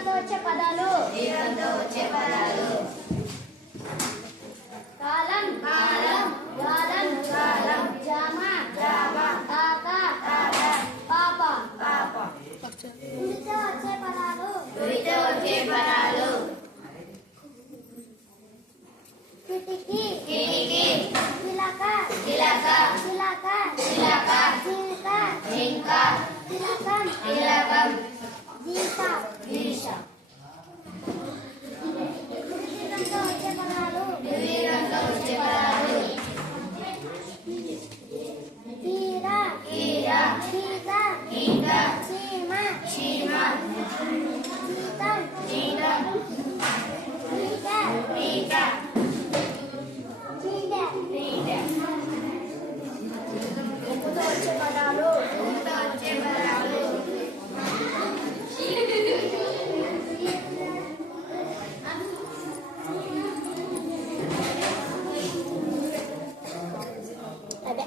దీర్ఘంతో వచ్చే పదాలు కాలం గాలం జామ తాత పాప గుడితో వచ్చే పదాలు కిటికీ చిలక జింక తిలకం దీప దీర్ఘంతో వచ్చే పదాలు కీర గీత చీమ చీతం పీక ఉప్పుతో వచ్చే పదాలు అదే